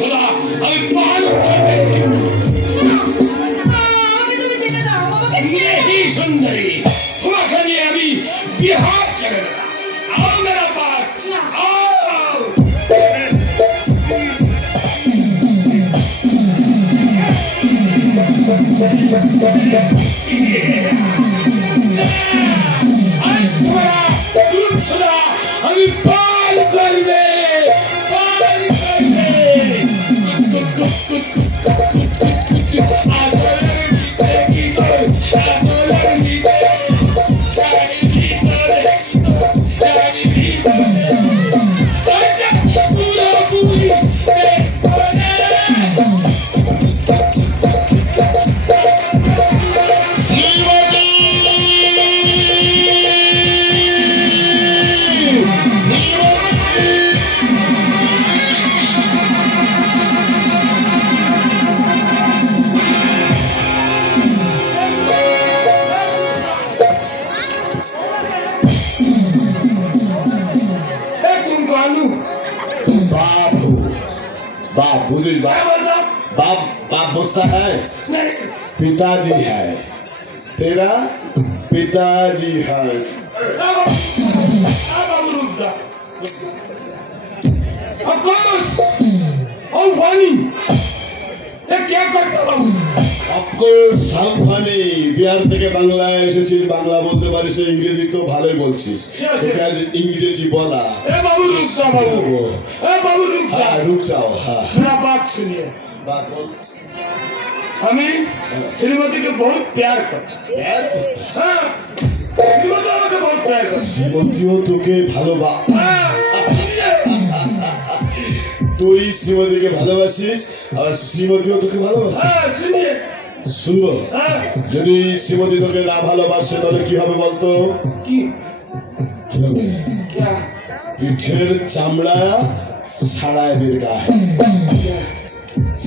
সোনা আমি পার সুন্দরী তোমাকে নিয়ে আমি বিহার চলে গেলাম। आओ मेरा पास आओ। আমি পার করবে बाप बाप गुस्सा है पिताजी है तेरा पिताजी है क्या करता हूँ সাবধানে বিহার থেকে বাংলায় এসেছিস বাংলা বলতে পারিস ইংরেজি তো ভালোই বলছিস তোকে আজ ইংরেজি বলা এ বাবু রুক যাও বাবু এ বাবু রুক যাও রুক যাও হ্যাঁ मेरा बात सुनिए बात बोल हमें श्रीमती को बहुत प्यार करता हाँ श्रीमती আমাকে बहुत प्यार करता শ্রীমতীও তোকে ভালোবাসে তুই শ্রীমতীকে ভালোবাসিস আর শ্রীমতীও তোকে ভালোবাসে হ্যাঁ শুনিয়ে শুনবো যদি শ্রীমতী তোকে না ভালোবাসে তাহলে কি হবে বলতো কি হবে পিঠের চামড়া ছাড়ায় বের গায়ে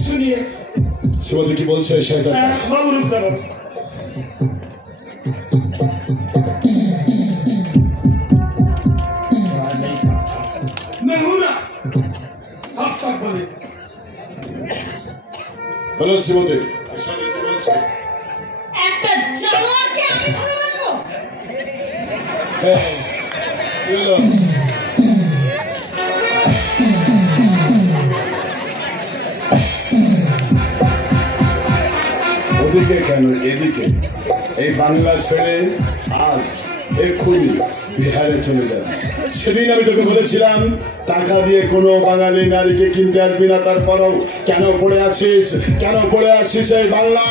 শুনিয়ে শ্রীমতী কি বলছে সেটা বাবু রুক যাও মেহুরা সব বলে বলো শ্রীমতী একটা জানোয়ারকে আমি ভালোবাসবো বলো ওদিকে কেন এদিকে এই বাংলা ছেড়ে আজ এক্ষুনি বিহারে চলে যাবে সেদিন আমি তোকে বলেছিলাম টাকা দিয়ে কোনো বাঙালি নারীকে কিনতে আসবি না তারপরও কেন পড়ে আছিস এই বাংলা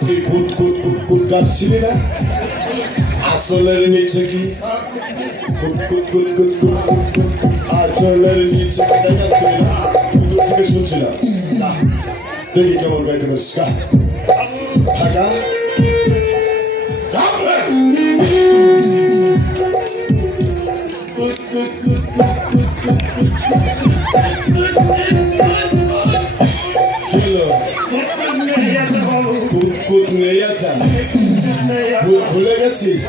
তুই কুত কুত কুত কুত কাটছিলি না আসলের নিচে কি কুত কুত কুত কুত কুত কুত আচলের নিচে কেটে যাচ্ছে না তোকে শুনছিলাম দেখি কেমন গাইতে পারিস ঢাকা কুত নেইয়া থাম ভুলে গেছিস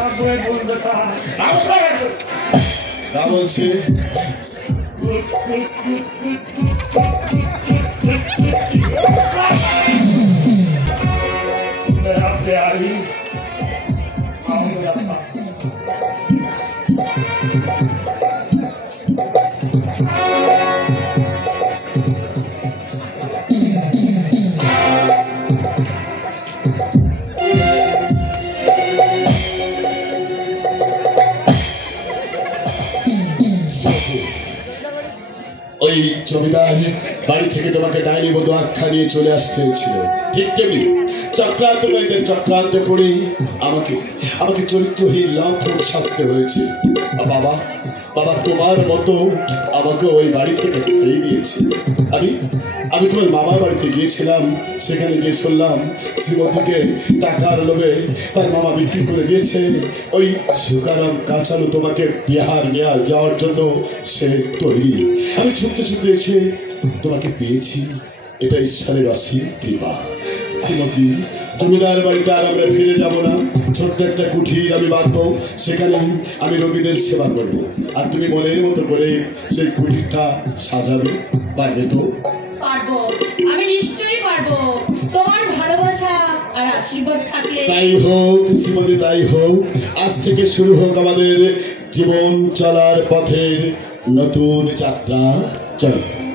তা বলছি ওই জমিদার বাড়ি থেকে তোমাকে ডাইনি বধূ আখ্যা নিয়ে চলে আসতে ছিল ঠিক তেমনি চক্রান্তকারীদের চক্রান্তে পড়ে আমাকে চরিত্রহীন লঙ্ঘন শাস্তি হয়েছে বাবা বাবা তোমার মতো আমাকে ওই বাড়ি থেকে ফেলে দিয়েছে আমি তোমার মামার বাড়িতে গিয়েছিলাম সেখানে গিয়ে শুনলাম শ্রীমতীকে টাকার লোভে তার মামা বিক্রি করে দিয়েছে ওই সুকারাম কাঁচালু তোমাকে বিহার নিয়ে যাওয়ার জন্য সে তৈরি আমি ছুটতে ছুটতে এসে তোমাকে পেয়েছি এটা ঈশ্বরের অসীম কৃপা শ্রীমতী জমিদার বাড়িতে আর আমরা ফিরে যাব না। ছোট্ট একটা কুঠির আমি বাঁধবো, সেখানে আমি রোগীদের সেবা করব। আর তুমি মনের মতো করে সেই কুঠিরটা সাজাবে। পারবে তো? পারবো, আমি নিশ্চয়ই পারবো। তোমার ভালোবাসা আর আশীর্বাদ থাকলে। তাই হোক শ্রীমতী, তাই হোক। আজ থেকে শুরু হোক আমাদের জীবন চলার পথের নতুন যাত্রা। চল।